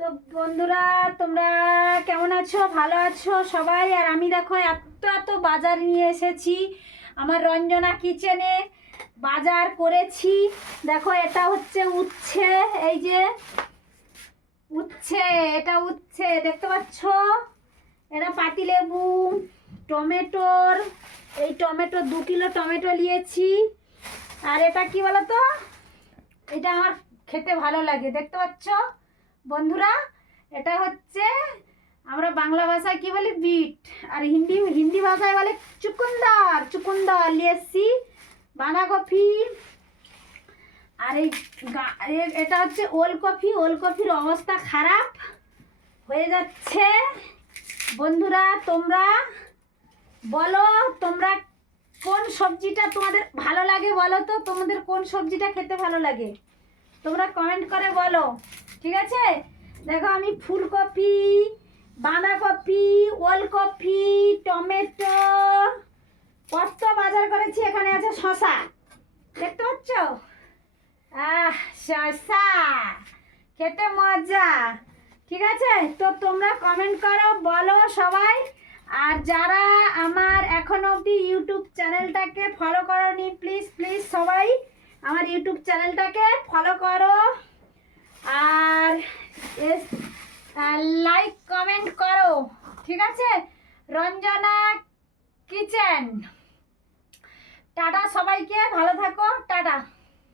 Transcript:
তো বন্ধুরা, তোমরা কেমন আছো? ভালো আছো সবাই? আর আমি দেখো এত এত বাজার নিয়ে এসেছি আমার রঞ্জনা কিচেনে। বাজার করেছি। দেখো, এটা হচ্ছে উচ্ছে। এই যে উচ্ছে, এটা উচ্ছে দেখতে পাচ্ছ। এটা পাতিলেবু, টমেটোর, এই টমেটো 2 কিলো টমেটো নিয়েছি। আর এটা কি বলো তো, এটা আমার খেতে ভালো লাগে, দেখতে পাচ্ছ বন্ধুরা। এটা হচ্ছে, আমরা বাংলা ভাষায় কি বলি বিট, আর হিন্দি হিন্দি ভাষায় বলে চুকুন্দর। চুকুন্দর নিয়ে এসছি। বাঁধাকপি, আর এটা হচ্ছে ওলকপি। ওলকপির অবস্থা খারাপ হয়ে যাচ্ছে। বন্ধুরা, তোমরা বলো, তোমরা কোন সবজিটা তোমাদের ভালো লাগে বলো তো, তোমাদের কোন সবজিটা খেতে ভালো লাগে তোমরা কমেন্ট করে বলো, ঠিক আছে? দেখো, আমি ফুলকপি, বাঁধাকপি, ওলকপি, টমেটো, কত বাজার করেছি। এখানে আছে শসা, দেখতে পাচ্ছ? শসা খেতে মজা, ঠিক আছে? তো তোমরা কমেন্ট করো, বলো সবাই। আর যারা আমার এখন অবধি ইউটিউব চ্যানেলটাকে ফলো করোনি, প্লিজ প্লিজ সবাই আমার ইউটিউব চ্যানেলটাকে ফলো করো। আর লাইক কমেন্ট করো, ঠিক আছে? রঞ্জনা কিচেন। টাটা সবাইকে, ভালো থাকো, টাটা।